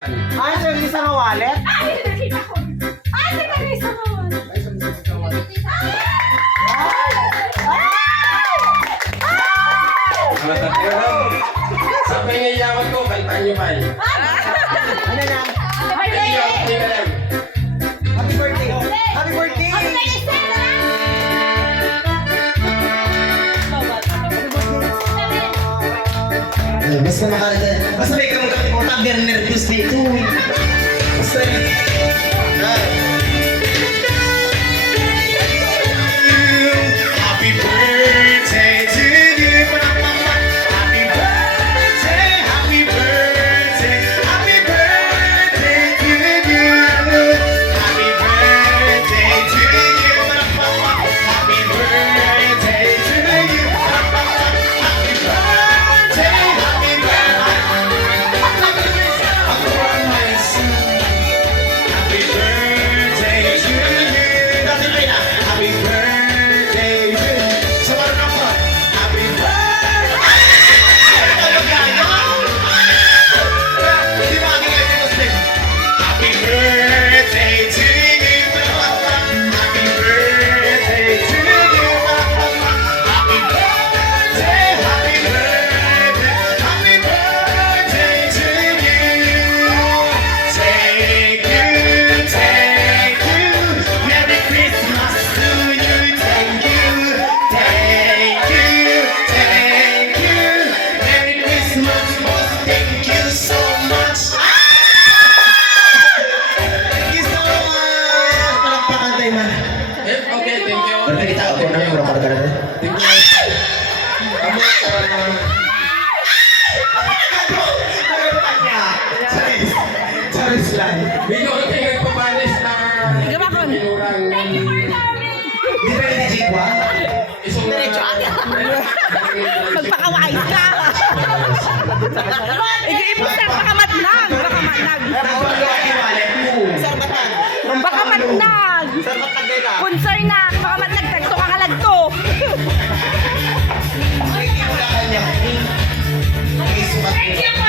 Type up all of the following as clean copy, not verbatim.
Ay, sir, isa nga wallet? Ay, nakita ko. Ay, nakita isang wallet. Sabi nga iyawan ko, kantaan nyo pa eh. Ano na? Iyawan ko na lang. Happy birthday! Happy birthday! Happy birthday, Basta nakalagay. Basta may kamag-kamag mo tag nervous dito. Basta Happy birthday to you. Happy birthday, happy birthday, happy birthday to you. Happy birthday to you. Happy birthday to you. Happy birthday, happy Happy birthday to you. Happy birthday to you. Sa marunong po. Happy birthday. Hindi ba aking ito Muslim? Happy birthday to you. Happy birthday to you. Happy birthday. Happy birthday. Happy birthday to you. Thank you, thank you. Merry Christmas to you. Thank you, thank you, thank you. Merry Christmas, boss. Thank you so much. Thank you so much. Palakpakan tayo man. Okay, thank you. Kita ako na yung mga karagara. Thank you. Charis lang. Bino ko kayo nagpapanis na binurang Di ba yung Jigwa? isang Magpakawais ka! Ipon sir, baka matnag! Baka matnag! Baka matnag! Concern na! Baka matnag! Tagto ka kalagto! Thank you for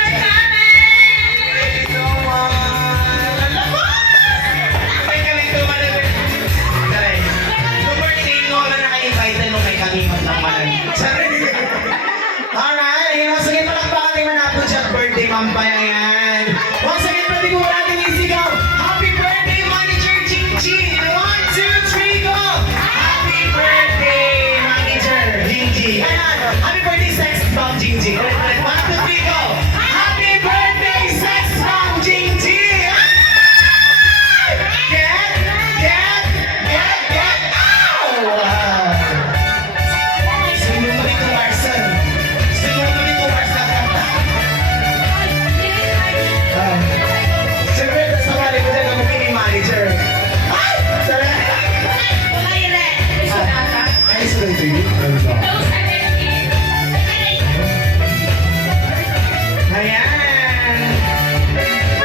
Alright, once again, palakpakan tayo manapos siya birthday mampayan. Once again, pwede ko natin isigaw. Happy birthday, Manager Ching Ching! 1, 2, 3, go! Happy birthday, Manager Ching Ching! Happy birthday, Sex Bomb Ching Ching! Ulit, ulit. 1, 2, 3, go! Happy birthday, Sex Bomb Ching Ching! Get! Ow! Wow! Sino mo dito, Marcel? Sino mo dito, Marcel? Siyempre, sa mali ko dyan, ako mini-manager. Ay! Sarap! Nice to meet you.